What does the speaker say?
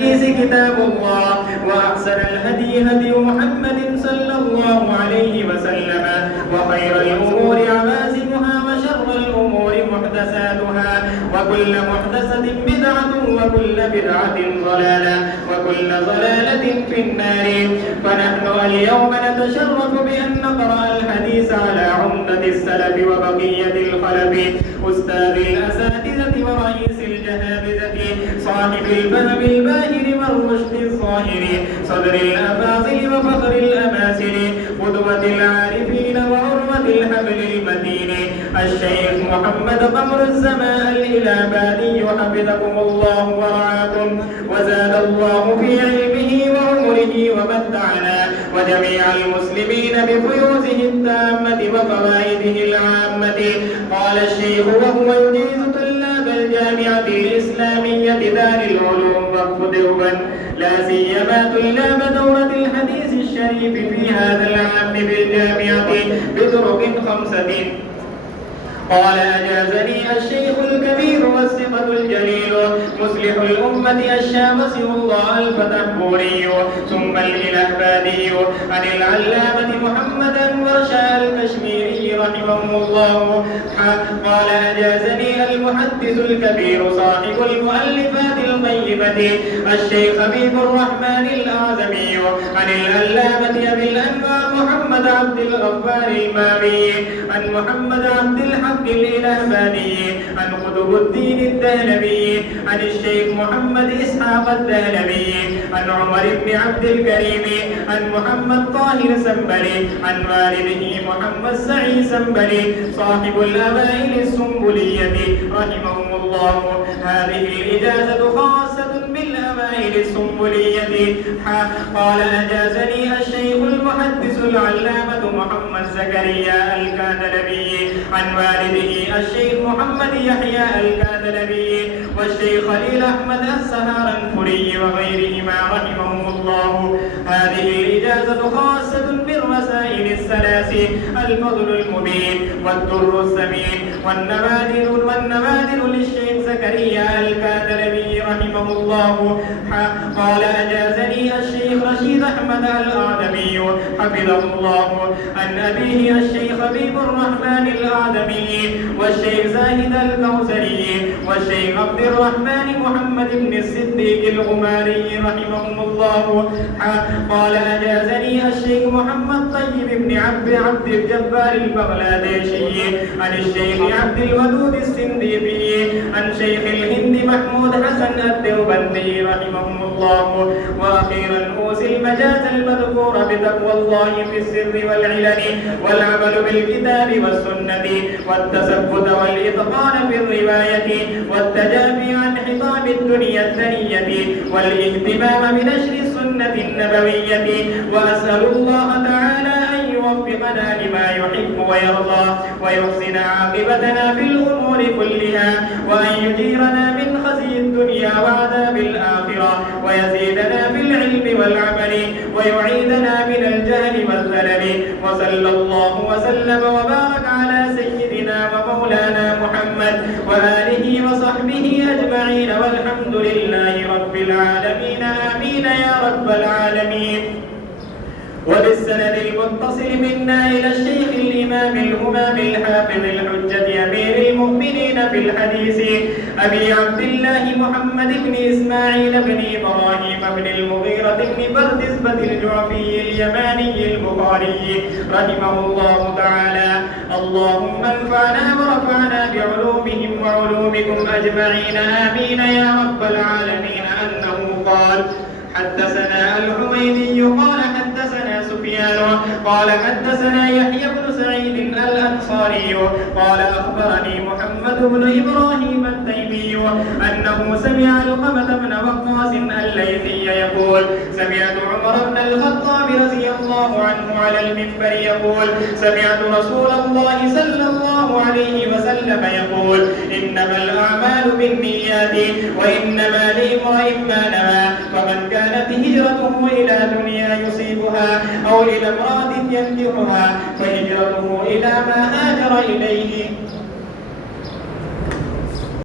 كتاب الله وأحسن الهدي هدي محمد صلى الله عليه وسلم وخير الأمور عوازمها وشر الأمور محدثاتها وكل محدثة بدعة وكل بدعة ضلالة وكل ضلالة في النار. فنحن اليوم نتشرف بأن نقرأ الحديث على عمدة السلف وبقية الخلف أستاذ الأساتذة ورئيس الجهابذة صاحب الفهم الباهر والرشد الظاهر صدر الأفاضل وفخر الأماثل قدوة العارفين وعروة الحبل المتين الشيخ محمد قمر الزمان الإلاباني حفظكم الله ورعاكم وزاد الله في علمه وعمره ومتعنا وجميع المسلمين بفيوزه التامة وفوائده العامة. قال الشيخ وهو يجيز طلاب الجامعة الإسلامية دار العلوم وقف دوبا لا سيما طلاب دورة الحديث الشريف في هذا العام بالجامعة بطرق 5. قال أجازني الشيخ الكبير والثقة الجليل مصلح الأمة الشامسي الله الفتحبوري ثم الإلهباني عن العلامة محمد ورشا الكشميري رحمه الله. قال أجازني المحدث الكبير صاحب المؤلفات الطيبة الشيخ حبيب الرحمن الأعزمي عن العلامة أبي الأنوار محمد عبد الغفار المامي عن محمد عبد الحق الإلهباني عن قطب الدين الدهلوي عن الشيخ محمد إسحاق الدهلوي عن عمر بن عبد الكريم عن محمد طاهر سنبلي عن والده محمد سعيد سنبلي صاحب الأوائل السنبلية رحمهم الله. هذه الإجازة خاصة بالأوائل السنبلية. قال أجازني الشيخ المحدث العلامة محمد زكريا الكاذلبي عن والده الشيخ محمد يحيى الكاذلبي والشيخ خليل أحمد السهارنفري وغيرهما رحمهم الله. هذه الإجازة خاصة بالرسائل الثلاث الفضل المبين والدر الثمين والنماذج للشيخ زكريا الكاذلبي رحمه الله. قال أجازني الشيخ رشيد أحمد الأعدمي حفظه الله عن أبيه الشيخ حبيب الرحمن الأعدمي والشيخ زاهد الكوثري والشيخ عبد الرحمن محمد بن الصديق الغماري رحمهم الله. قال أجازني الشيخ محمد طيب بن عبد الجبار البغلاديشي عن الشيخ عبد الودود السنديبي عن شيخ الهند محمود حسن الدوبندي رحمهم الله. وأخيرا أوصي المجاز المذكور بتقوى الله في السر والعلن والعمل بالكتاب والسنة والتثبت والإتقان في الرواية والتجافي عن حطام الدنيا الثرية والاهتمام بنشر السنة النبوية. وأسأل الله تعالى أن يوفقنا لما يحب ويرضى ويحسن عاقبتنا في الأمور كلها وأن يجيرنا من خزي الدنيا وعذاب الآخرة ويزيدنا في العلم والعمل ويعيدنا من الجهل والزلل. وصلى الله وسلم وبارك على سيدنا ومولانا محمد وآله وصحبه أجمعين والحمد لله رب العالمين. آمين يا رب العالمين. وبالسند المتصل منا إلى الشيخ الإمام الهمام الحافظ الحجة أمير المؤمنين في الحديث أبي عبد الله محمد بن إسماعيل بن إبراهيم بن المغيرة بن بردزبة الجعفي اليماني البخاري رحمه الله تعالى. اللهم انفعنا ورفعنا بعلومهم وعلومكم أجمعين. آمين يا رب العالمين. أنه قال حدثنا الحميدي قال حدثنا سفيان قال حدثنا يحيى بن سعيد الأنصاري قال أخبرني محمد بن إبراهيم التيمي أنه سمع علقمة بن وقاص الليثي يقول سمعت عمر بن الخطاب رضي الله عنه على المنبر يقول سمعت رسول الله صلى الله عليه وسلم يقول إنما الأعمال بالنيات وإنما لامرئ ما نوى فمن كانت هجرته إلى دنيا يصيبها أو إلى امرأة ينكحها فهجرته إلى ما هاجر إليه